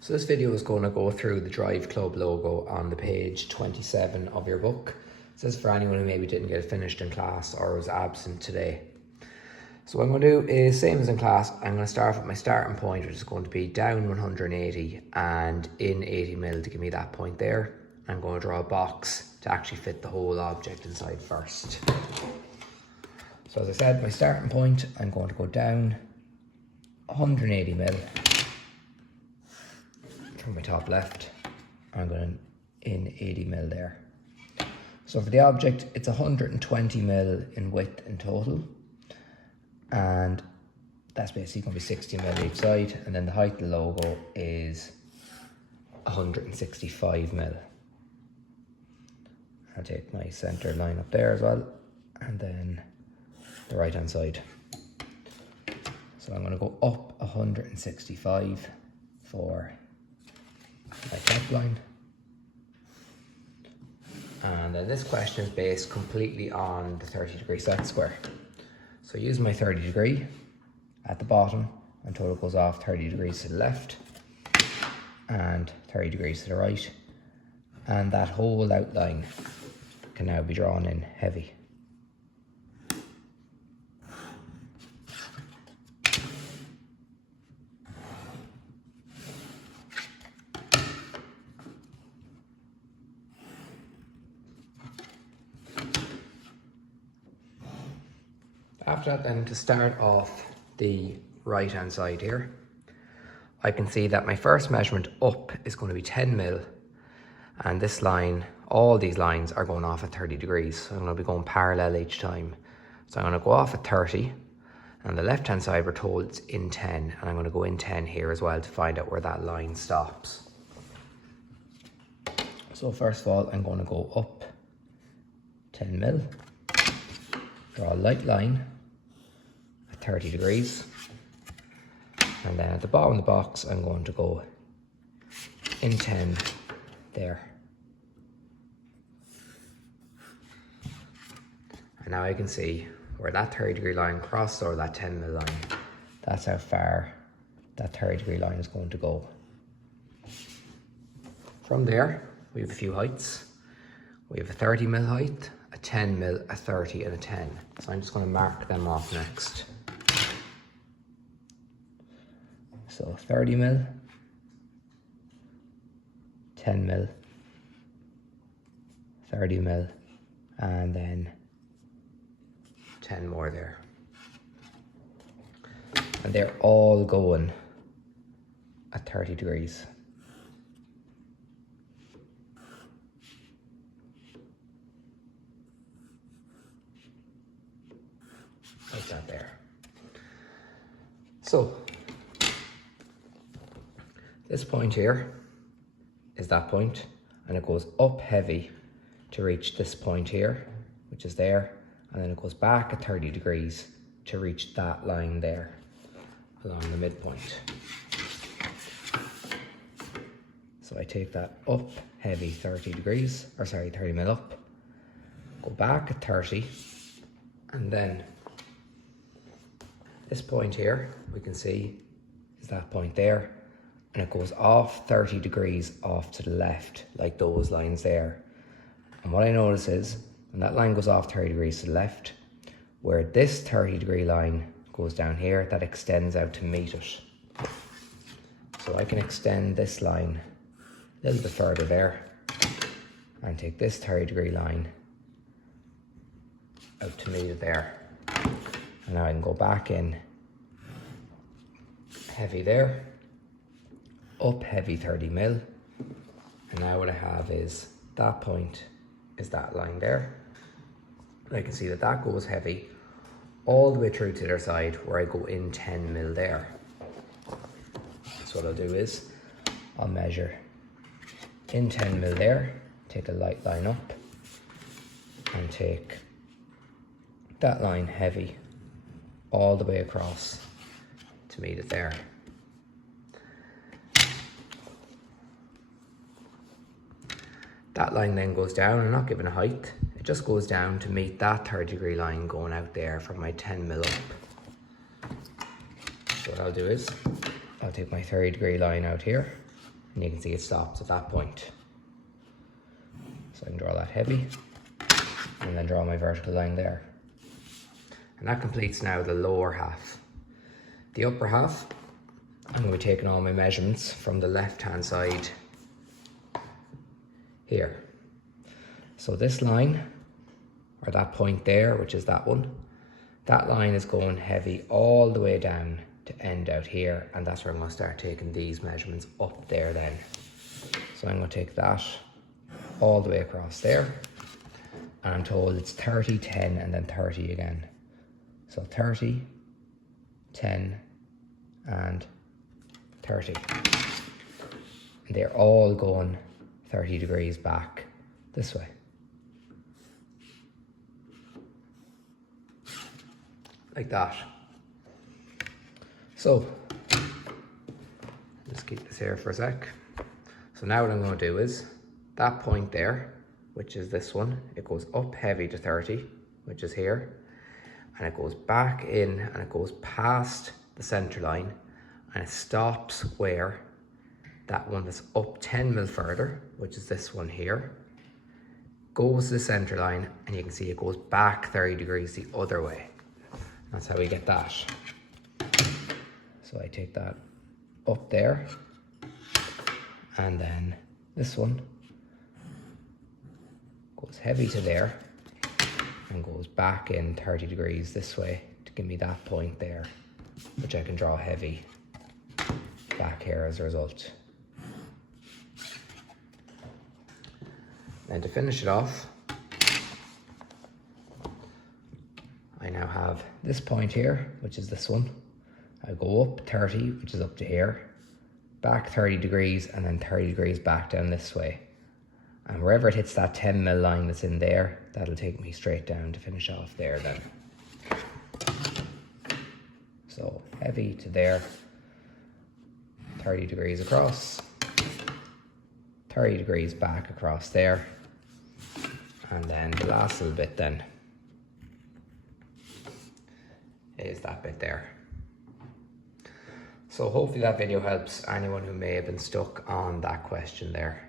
So this video is going to go through the Drive Club logo on the page 27 of your book. This is for anyone who maybe didn't get it finished in class or was absent today. So what I'm going to do is, same as in class, I'm going to start with my starting point, which is going to be down 180 and in 80mm to give me that point there. I'm going to draw a box to actually fit the whole object inside first. So as I said, my starting point, I'm going to go down 180mm from my top left. I'm going in 80mm there. So for the object, it's 120mm in width in total. And that's basically going to be 60mm each side. And then the height of the logo is 165mm. I'll take my center line up there as well. And then the right hand side. So I'm going to go up 165 for my top line. And then this question is based completely on the 30-degree set square. So using my 30 degree at the bottom, and total goes off 30 degrees to the left and 30 degrees to the right. And that whole outline can now be drawn in heavy. After that, then, to start off the right hand side here, I can see that my first measurement up is going to be 10mm, and this line, all these lines are going off at 30 degrees, so I'm going to be going parallel each time. So I'm going to go off at 30, and the left hand side we're told it's in 10, and I'm going to go in 10 here as well to find out where that line stops. So first of all, I'm going to go up 10mm, draw a light line 30 degrees, and then at the bottom of the box I'm going to go in 10 there. And now I can see where that 30-degree line crosses over that 10mm line. That's how far that 30-degree line is going to go. From there we have a few heights. We have a 30mm height, a 10mm, a 30 and a 10. So I'm just going to mark them off next. So 30mm, 10mm, 30mm, and then 10 more there. And they're all going at 30 degrees. Like that there. So this point here is that point, and it goes up heavy to reach this point here, which is there, and then it goes back at 30 degrees to reach that line there along the midpoint. So I take that up heavy 30 degrees, or sorry, 30mm up, go back at 30, and then this point here we can see is that point there, and it goes off 30 degrees off to the left, like those lines there. And what I notice is, when that line goes off 30 degrees to the left, where this 30-degree line goes down here, that extends out to meet it. So I can extend this line a little bit further there, and take this 30-degree line out to meet it there. And now I can go back in heavy there, up heavy 30mm, and now what I have is that point is that line there. And I can see that that goes heavy all the way through to the other side, where I go in 10mm there. So what I'll do is I'll measure in 10mm there, take a light line up, and take that line heavy all the way across to meet it there. That line then goes down, I'm not giving a height, it just goes down to meet that 30-degree line going out there from my 10mm up. So what I'll do is I'll take my 30-degree line out here, and you can see it stops at that point. So I can draw that heavy and then draw my vertical line there. And that completes now the lower half. The upper half, I'm going to be taking all my measurements from the left hand side here. So this line, or that point there, which is that one, that line is going heavy all the way down to end out here, and that's where I'm going to start taking these measurements up there then. So I'm going to take that all the way across there, and I'm told it's 30, 10, and then 30 again. So 30, 10, and 30. And they're all going 30 degrees back this way. Like that. So, let's keep this here for a sec. So now what I'm going to do is, that point there, which is this one, it goes up heavy to 30, which is here, and it goes back in and it goes past the center line, and it stops where that one that's up 10 mil further, which is this one here, goes to the center line, and you can see it goes back 30 degrees the other way. That's how we get that. So I take that up there, and then this one goes heavy to there and goes back in 30 degrees this way to give me that point there, which I can draw heavy back here as a result. And to finish it off, I now have this point here, which is this one. I go up 30, which is up to here, back 30 degrees, and then 30 degrees back down this way. And wherever it hits that 10 mil line that's in there, that'll take me straight down to finish off there then. So heavy to there, 30 degrees across, 30 degrees back across there, and then the last little bit then is that bit there. So hopefully that video helps anyone who may have been stuck on that question there.